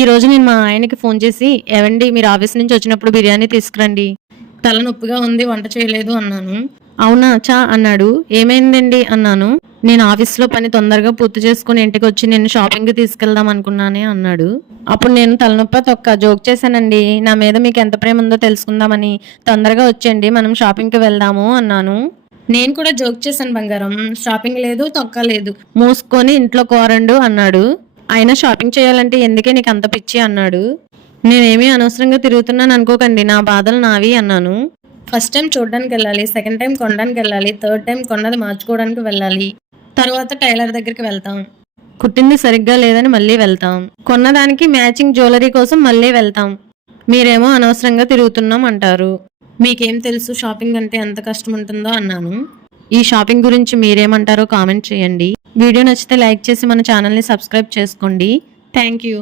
ఈరోజు నేను మా ఆయనకి ఫోన్ చేసి, ఏవండి మీరు ఆఫీస్ నుంచి వచ్చినప్పుడు బిర్యానీ తీసుకురండి, తలనొప్పిగా ఉంది వంట చేయలేదు అన్నాను. అవునా చా అన్నాడు. ఏమైందండి అన్నాను. నేను ఆఫీస్లో పని తొందరగా పూర్తి చేసుకుని ఇంటికి వచ్చి నేను షాపింగ్కి తీసుకెళ్దాం అనుకున్నానే అన్నాడు. అప్పుడు నేను తలనొప్ప తొక్క జోక్ చేశానండి. నా మీద మీకు ఎంత ప్రేమ ఉందో తెలుసుకుందామని. తొందరగా వచ్చేయండి, మనం షాపింగ్కి వెళ్దాము అన్నాను. నేను కూడా జోక్ చేశాను బంగారం. షాపింగ్ లేదు తొక్క లేదు, మూసుకొని ఇంట్లో కోరండు అన్నాడు. అయినా షాపింగ్ చేయాలంటే ఎందుకే నీకు అంత పిచ్చి అన్నాడు. నేనేమీ అనవసరంగా తిరుగుతున్నాను అనుకోకండి, నా బాధలు నావి అన్నాను. ఫస్ట్ టైం చూడడానికి వెళ్ళాలి, సెకండ్ టైం కొనడానికి వెళ్ళాలి, థర్డ్ టైం కొన్నది మార్చుకోవడానికి వెళ్ళాలి, తర్వాత టైలర్ దగ్గరికి వెళ్తాం, కుట్టింది సరిగ్గా లేదని మళ్ళీ వెళ్తాం, కొన్నదానికి మ్యాచింగ్ జ్యువెలరీ కోసం మళ్ళీ వెళ్తాం. మీరేమో అనవసరంగా తిరుగుతున్నాం అంటారు. మీకేం తెలుసు షాపింగ్ అంటే ఎంత కష్టం ఉంటుందో అన్నాను. ఈ షాపింగ్ గురించి మీరేమంటారో కామెంట్ చేయండి. వీడియో నచ్చితే లైక్ చేసి మన ఛానల్ని సబ్స్క్రైబ్ చేసుకోండి. Thank you.